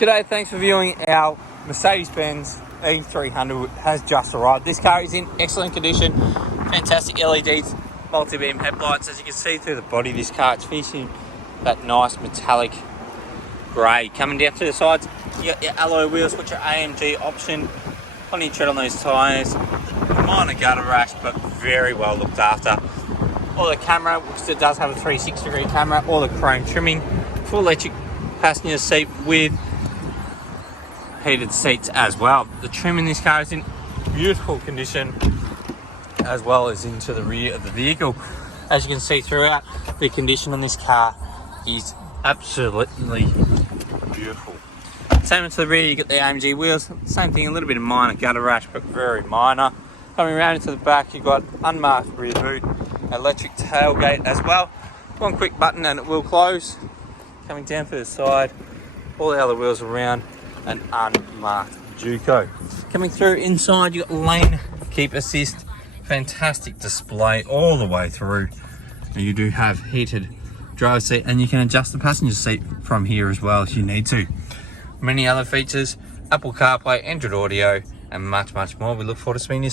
G'day, thanks for viewing our Mercedes-Benz E300 has just arrived. This car is in excellent condition, fantastic LEDs, multi-beam headlights. As you can see through the body of this car, it's finishing that nice metallic grey. Coming down to the sides, you got your alloy wheels, which are AMG option. Plenty of tread on those tyres. Minor gutter rash, but very well looked after. All the camera, because it does have a 360-degree camera, all the chrome trimming, full electric passenger seat with heated seats as well. The trim in this car is in beautiful condition, as well as into the rear of the vehicle. As you can see throughout, the condition on this car is absolutely beautiful. Same into the rear, you got the AMG wheels, same thing, a little bit of minor gutter rash, but very minor. Coming around into the back, you've got unmarked rear boot, electric tailgate as well. One quick button and it will close. Coming down to the side, all the other wheels around, an unmarked Juco. Coming through inside, you've got lane keep assist, fantastic display all the way through. And you do have heated driver's seat, and you can adjust the passenger seat from here as well if you need to. Many other features, Apple CarPlay, Android Audio, and much more. We look forward to seeing you